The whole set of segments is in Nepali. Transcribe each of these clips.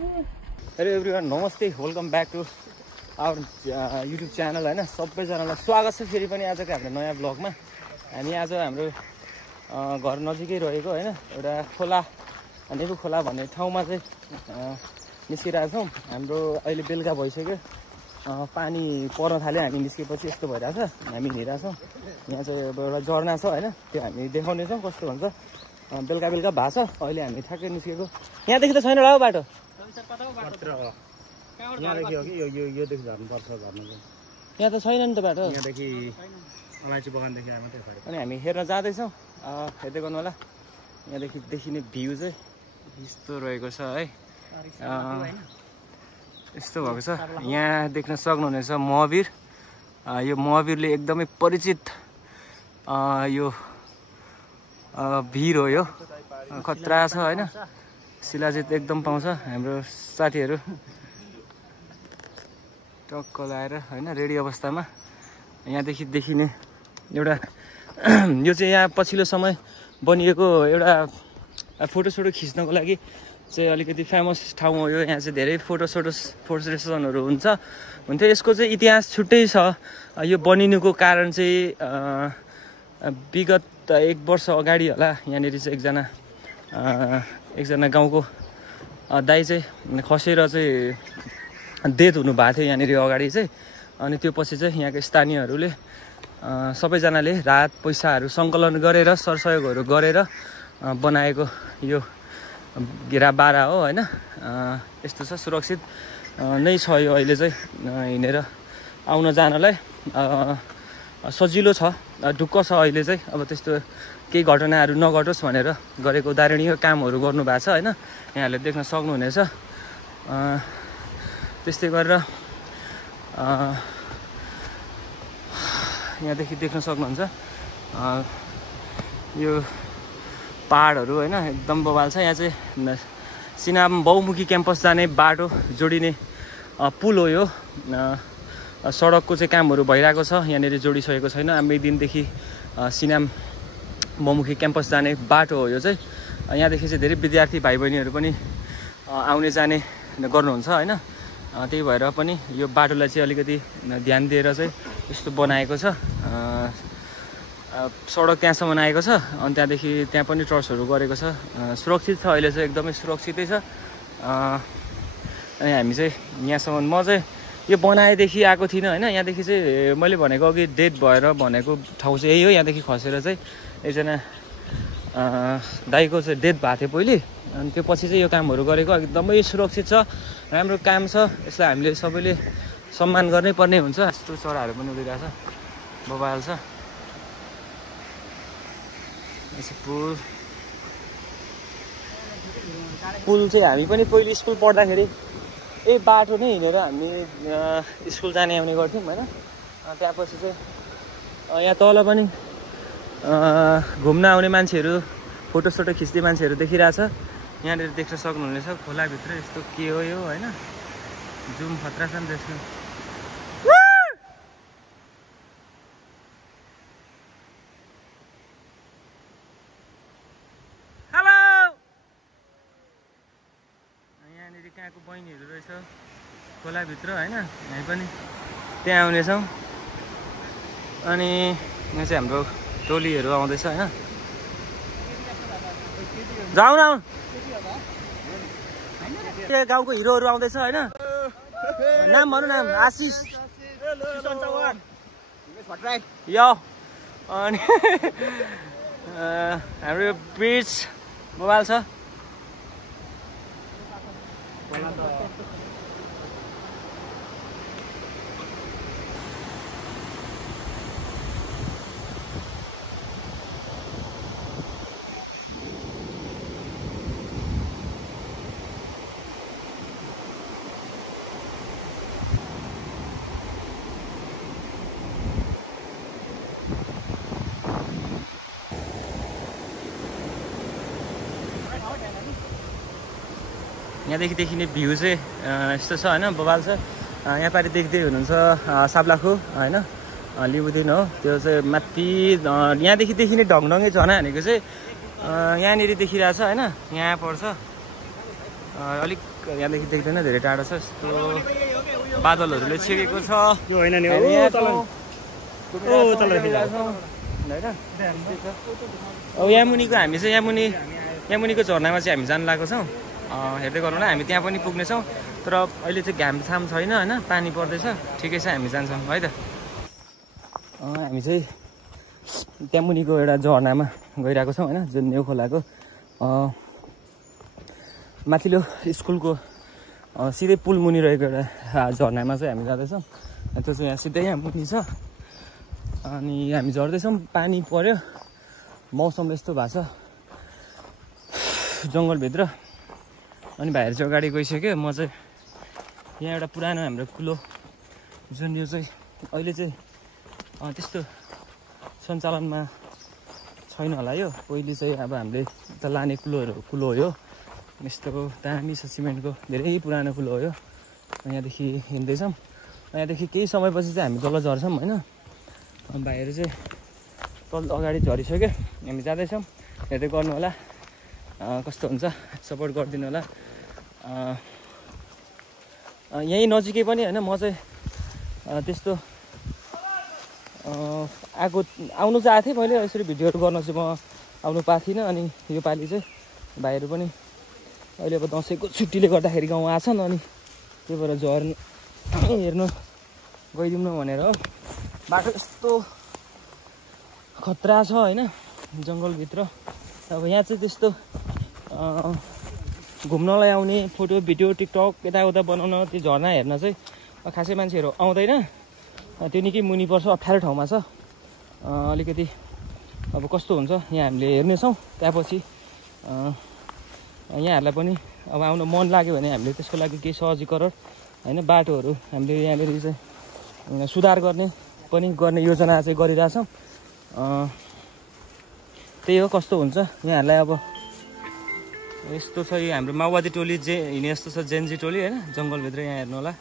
हेलो एभ्रिवान, नमस्ते, welcome back to our YouTube channel होइन। सबैजनालाई स्वागत छ फेरि पनि आजको हाम्रो नयाँ ब्लगमा। हामी आज हाम्रो घर नजिकै रहेको होइन एउटा खोला, नेबु खोला भन्ने ठाउँमा चाहिँ निस्किरहेको छौँ। हाम्रो अहिले बेलुका भइसक्यो, पानी पर्न थाल्यो। हामी निस्केपछि यस्तो भइरहेछ, हामी हिँडिरहेछौँ। यहाँ चाहिँ अब एउटा झरना छ होइन, त्यो हामी देखाउनेछौँ कस्तो हुन्छ। बेलुका बेलुका भएको छ, अहिले हामी ठ्याक्कै निस्केको। यहाँदेखि त छैन होला हौ बाटो, यहाँदेखि हो कि योदेखि झर्नुपर्छ झर्नु चाहिँ। यहाँ त छैन नि त बाटो, यहाँदेखि अलैँची बगानदेखि आयो मात्रै फरक। अनि हामी हेर्न जाँदैछौँ। हेर्दै गर्नु होला, यहाँदेखि देखिने भ्यू चाहिँ यस्तो रहेको छ है। यस्तो भएको छ, यहाँ देख्न सक्नुहुनेछ महावीर। यो महावीरले एकदमै परिचित यो भिर हो। यो खतरा छ होइन, शिलाजित एकदम पाउँछ। हाम्रो साथीहरू टक्क लाएर होइन रेडी अवस्थामा यहाँदेखि देखिने एउटा यो चाहिँ यहाँ पछिल्लो समय बनिएको एउटा फोटोसोटो खिच्नको लागि चाहिँ अलिकति फेमस ठाउँ हो यो। यहाँ चाहिँ धेरै फोटो सेसनहरू हुन्थ्यो। यसको चाहिँ इतिहास छुट्टै छ। यो बनिनुको कारण चाहिँ विगत 1 वर्ष अगाडि होला, यहाँनिर चाहिँ एकजना गाउँको दाइ चाहिँ खसेर चाहिँ डेथ हुनुभएको थियो यहाँनिर अगाडि चाहिँ। अनि त्यो पछि चाहिँ यहाँको स्थानीयहरूले सबैजनाले राहत पैसाहरू सङ्कलन गरेर सरसहयोगहरू गरेर बनाएको यो घेरा बारा हो होइन। यस्तो छ, सुरक्षित नै छ यो अहिले चाहिँ। हिँडेर आउन जानलाई सजिलो छ, ढुक्क छ अहिले चाहिँ। अब त्यस्तो केही घटनाहरू नघटोस् भनेर गरेको उदाहरणीय कामहरू गर्नुभएको छ होइन, यहाँहरूले देख्न सक्नुहुनेछ। त्यस्तै गरेर यहाँदेखि देख्न सक्नुहुन्छ यो पहाडहरू होइन, एकदम बवाल छ। यहाँ चाहिँ सिनाम बहुमुखी क्याम्पस जाने बाटो जोडिने पुल हो यो। सडकको चाहिँ कामहरू भइरहेको छ, यहाँनिर जोडिसकेको छैन। आम्मै दिनदेखि सिनाम बहुमुखी क्याम्पस जाने बाटो हो यो चाहिँ। यहाँदेखि चाहिँ धेरै विद्यार्थी भाइ बहिनीहरू पनि आउने जाने गर्नुहुन्छ होइन। त्यही भएर पनि यो बाटोलाई चाहिँ अलिकति ध्यान दिएर चाहिँ यस्तो बनाएको छ। सडक त्यहाँसम्म आएको छ, अनि त्यहाँदेखि त्यहाँ पनि टर्चहरू गरेको छ। सुरक्षित छ अहिले चाहिँ, एकदमै सुरक्षितै छ। अनि हामी चाहिँ यहाँसम्म, म चाहिँ यो बनाएदेखि आएको थिइनँ होइन। यहाँदेखि चाहिँ मैले भनेको अघि डेड भएर भनेको ठाउँ चाहिँ यही हो। यहाँदेखि खसेर चाहिँ एकजना दाइको चाहिँ डेथ भएको थियो पहिले, अनि त्यो पछि चाहिँ यो कामहरू गरेको। एकदमै सुरक्षित छ, राम्रो काम छ। यसलाई हामीले सबैले सम्मान गर्नै पर्ने हुन्छ। यस्तो चराहरू पनि उडिरहेछ, बबाल छ। पुल चाहिँ हामी पनि पहिले स्कुल पढ्दाखेरि बाटो नै हिँडेर हामी स्कुल जाने आउने गर्थ्यौँ होइन। त्यहाँपछि चाहिँ यहाँ तल पनि घुम्न आउने मान्छेहरू, फोटोसोटो खिच्ने मान्छेहरू देखिरहेछ। यहाँनिर देख्न सक्नुहुनेछ खोलाभित्र यस्तो के हो यो होइन। जुम खतरा छ नि त्यसको। हेलो, यहाँनिर कहाँको बहिनीहरू रहेछ खोलाभित्र होइन। हामी पनि त्यहाँ आउनेछौँ। अनि यहाँ चाहिँ हाम्रो टोलीहरू आउँदैछ होइन। जाउँ न, गाउँको हिरोहरू आउँदैछ होइन। नाम भन्नु, नाम आशिष यो। अनि हाम्रो यो ब्रिज मोबाइल छ। यहाँदेखि देखिने भ्यू चाहिँ यस्तो छ होइन, बवाल छ। यहाँ पारि देख्दै हुनुहुन्छ साब्लाखो होइन, लिम्बुदिन हो। त्यो चाहिँ माथि यहाँदेखि देखिने ढङढङे झना भनेको चाहिँ यहाँनिर देखिरहेछ होइन, यहाँ पर्छ। अलिक यहाँदेखि देख्दैन धेरै टाढो छ यस्तो बादलहरूले छेकेको छ यो होइन नि होइन यहाँ मुनिको हामी चाहिँ यहाँ मुनिको झरनामा चाहिँ हामी जानु लागेको छौँ हेर्दै गर्नु होला हामी त्यहाँ पनि पुग्नेछौँ तर अहिले चाहिँ घामछाम छैन होइन पानी पर्दैछ ठिकै छ हामी जान्छौँ है त हामी चाहिँ त्यहाँ मुनिको एउटा झरनामा गइरहेको छौँ होइन जुन नेउ खोलाको माथिल्लो स्कुलको सिधै पुल मुनि रहेको एउटा झरनामा चाहिँ हामी जाँदैछौँ त्यो चाहिँ यहाँ सिधै यहाँ मुनि छ अनि हामी झर्दैछौँ पानी पर्यो मौसम यस्तो भएको छ जङ्गलभित्र अनि भाइहरू चाहिँ अगाडि गइसक्यो म चाहिँ यहाँ एउटा पुरानो हाम्रो कुलो जुन यो चाहिँ अहिले चाहिँ त्यस्तो सञ्चालनमा छैन होला यो पहिले चाहिँ अब हामीले त लाने कुलो हो यो यस्तो दामी छ सिमेन्टको धेरै पुरानो कुलो हो यो यहाँदेखि हिँड्दैछौँ यहाँदेखि केही समयपछि चाहिँ हामी तल झर्छौँ होइन भाइहरू चाहिँ तल अगाडि झरिसक्यो हामी जाँदैछौँ हेर्दै गर्नु होला कस्तो हुन्छ सपोर्ट गरिदिनु होला यहीँ नजिकै पनि होइन म चाहिँ त्यस्तो आउनु चाहिँ आएको थिएँ मैले यसरी भिडियोहरू गर्न चाहिँ म आउनु पाएको थिइनँ अनि योपालि चाहिँ भाइहरू पनि अहिले अब दसैँको छुट्टीले गर्दाखेरि गाउँ आछन् अनि त्यही भएर झर्नु हेर्नु गइदिउँ न भनेर हो बाटो यस्तो खतरा छ होइन जङ्गलभित्र अब यहाँ चाहिँ त्यस्तो घुम्नलाई आउने फोटो भिडियो टिकटक यताउता बनाउन त्यो झर्ना हेर्न चाहिँ खासै मान्छेहरू आउँदैन त्यो निकै मुनि पर्छ अप्ठ्यारो ठाउँमा छ अलिकति अब कस्तो हुन्छ यहाँ हामीले हेर्नेछौँ त्यहाँपछि यहाँहरूलाई पनि अब आउन मन लाग्यो भने हामीले त्यसको लागि केही सहजीकरण होइन बाटोहरू हामीले यहाँनिर चाहिँ सुधार गर्ने योजना चाहिँ गरिरहेछौँ त्यही हो कस्तो हुन्छ यहाँहरूलाई अब यस्तो छ यो हाम्रो माओवादी टोली हिँड्ने यस्तो छ जेन्जी टोली होइन जङ्गलभित्र यहाँ हेर्नु होला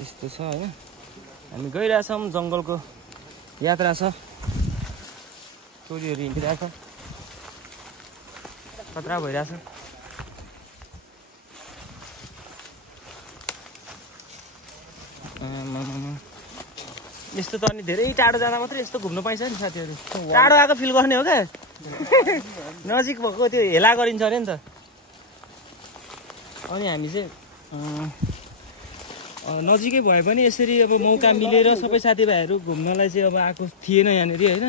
यस्तो छ होइन हामी गइरहेछौँ जङ्गलको यात्रा छ टोलीहरू हिँडिरहेछ खतरा भइरहेछ यस्तो त अनि धेरै टाढो जाँदा मात्रै यस्तो घुम्नु पाइन्छ नि साथीहरू टाढो आएको फिल गर्ने हो क्या नजिक भएको त्यो हेला गरिन्छ अरे नि त अनि हामी चाहिँ नजिकै भए पनि यसरी अब मौका मिलेर सबै साथीभाइहरू घुम्नलाई चाहिँ अब आएको थिएन यहाँनिर होइन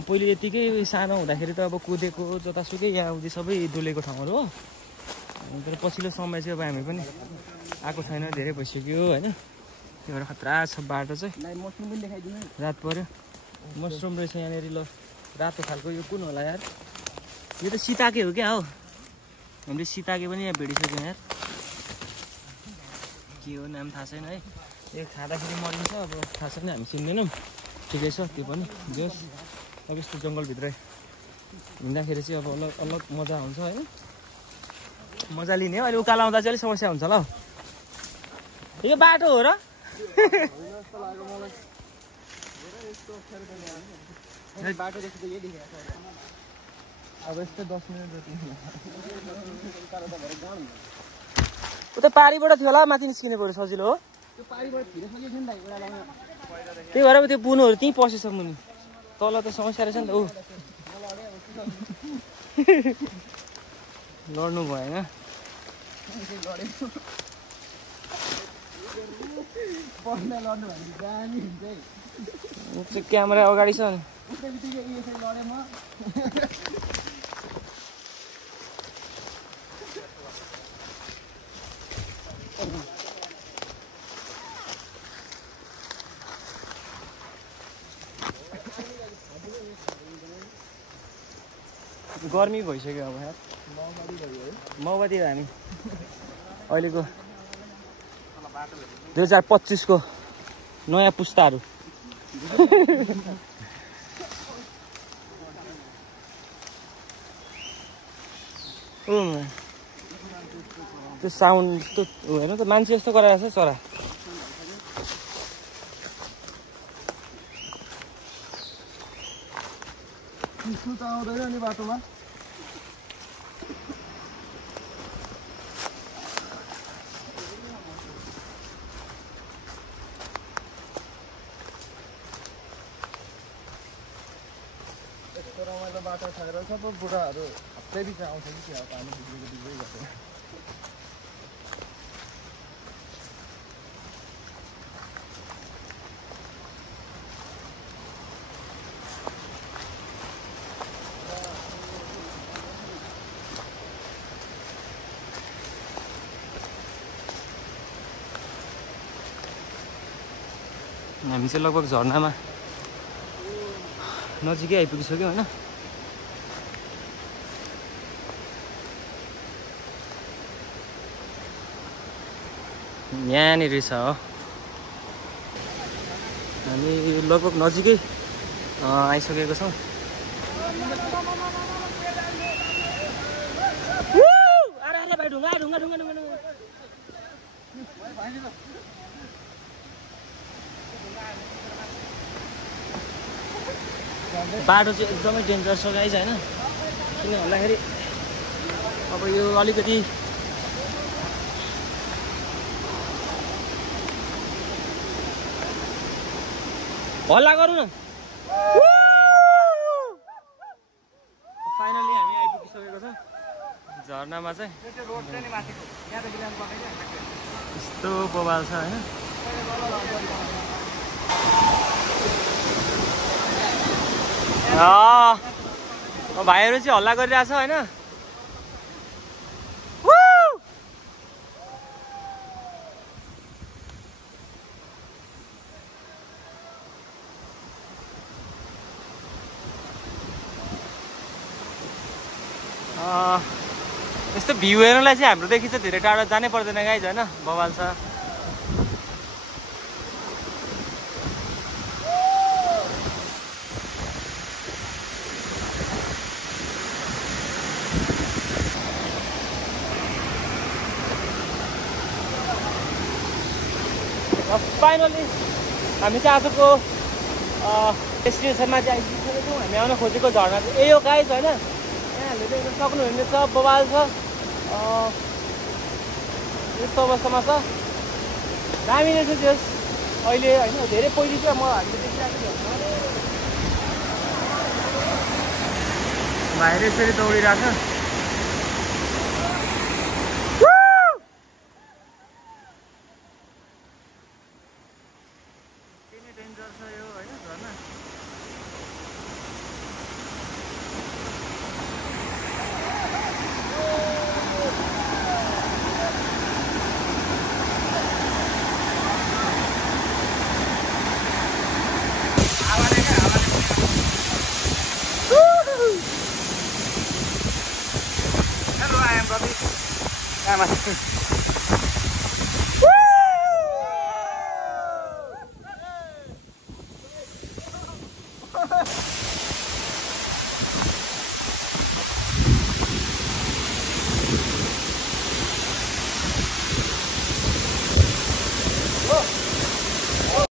पहिले यतिकै सानो हुँदाखेरि त अब कुदेको जतासुकै यहाँ उति सबै डुलेको ठाउँहरू हो तर पछिल्लो समय चाहिँ अब हामी पनि आएको छैन धेरै भइसक्यो होइन त्यो भएर खतरा छ बाटो चाहिँ रात पऱ्यो मसरुम रहेछ यहाँनिर ल रातो खालको यो कुन होला यार यो त सिताके हो क्या हो हामीले सिताके पनि यहाँ भेटिसक्यौँ यार के हो नाम थाहा छैन है यो खाँदाखेरि मरिन्छ अब थाहा छैन हामी चिन्दैनौँ ठिकै छ त्यो पनि जस अब यस्तो जङ्गलभित्र हिँड्दाखेरि चाहिँ अब अलग मजा हुन्छ होइन मजा लिने हो अहिले उकालो आउँदा चाहिँ अलिक समस्या हुन्छ ल यो बाटो हो र अब यस्तो 10 मिनट उता पारीबाट थियो होला माथि निस्किने पऱ्यो सजिलो हो त्यही भएर त्यो बुनोहरू त्यहीँ पसेछ मुनि तल त समस्या रहेछ नि त ऊ लड्नु भएन क्यामेरा अगाडि छ नि गर्मी भइसक्यो अब यार माओवादी हो हामी अहिलेको 2025 को नयाँ पुस्ताहरू त्यो साउन्ड हेर्नु त मान्छे जस्तो गराएको छ चरा त्यस्तो त आउँदैन नि बाटोमा यस्तो रमाइलो बाटो छाडेर सबै बुढाहरू हप्तै बिच आउँछ कि त्यो पानी बिग्रेको गर्छ हामी चाहिँ लगभग झर्नामा नजिकै आइपुगिसक्यो होइन यहाँनिर छ हो हामी लगभग नजिकै आइसकेको छौँ बाटो चाहिँ एकदमै डेन्जर छ गाइज होइन किन भन्दाखेरि अब यो अलिकति हल्ला गरौँ न फाइनली हामी आइपुगिसकेको छौँ झर्नामा चाहिँ यस्तो बवाल छ होइन भाइहरू चाहिँ हल्ला गरिरहेछ होइन यस्तो भ्यू हेर्नलाई चाहिँ हाम्रोदेखि चाहिँ धेरै टाढा जानै पर्दैन गाइज होइन बवाल छ फाइनली हामी चाहिँ आजको डेस्टिनेसनमा चाहिँ आइसकेको छौँ हामी आउन खोजेको झर्ना चाहिँ यही हो गाइज होइन यहाँहरूले देख्न सक्नुहुनेछ बवाल छ यस्तो अवस्थामा छ दामी रहेछ त्यस अहिले होइन धेरै पहिले चाहिँ म हामीले देखिरहेको थियौँ भाइले यसरी दौडिरहेको छ Hello, I am Ravi.